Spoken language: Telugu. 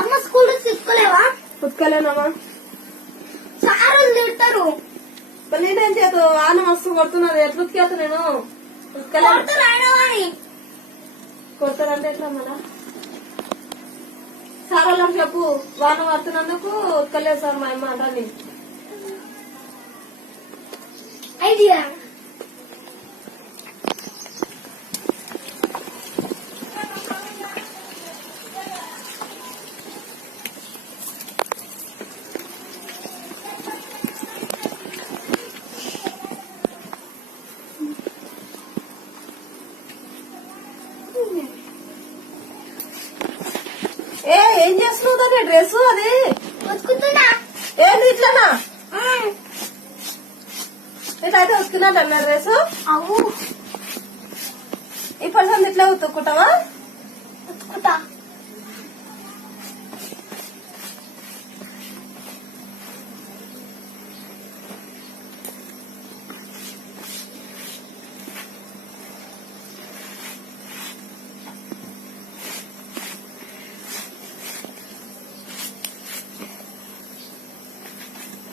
అమ్మ స్కూల్ తీసుకోలేవా? ఉతకలేనమ్మా. సారులు తిడతారు. నేనేం చేతు ఆన మస్తు కొడుతున్నది. ఎట్లా ఉతికేత నేను ఉతకలేను. కొడతారంటే ఎట్లా మళ్ళా? సార్ వాళ్ళకి చెప్పు, వాన పడుతున్నందుకు ఉతకలేదు సార్ మా అమ్మ అంటాన్ని. ఐడియా ఏం చేస్తున్నావు దాన్ని డ్రెస్ అది ఉతుకుతున్నా. ఏంది ఇట్లానా? ఇట్లయితే ఉతికినట్టు అన్న డ్రెస్. అవు ఇప్పటి ఇట్లా ఉతుక్కుంటావా? ఉతుకుతా.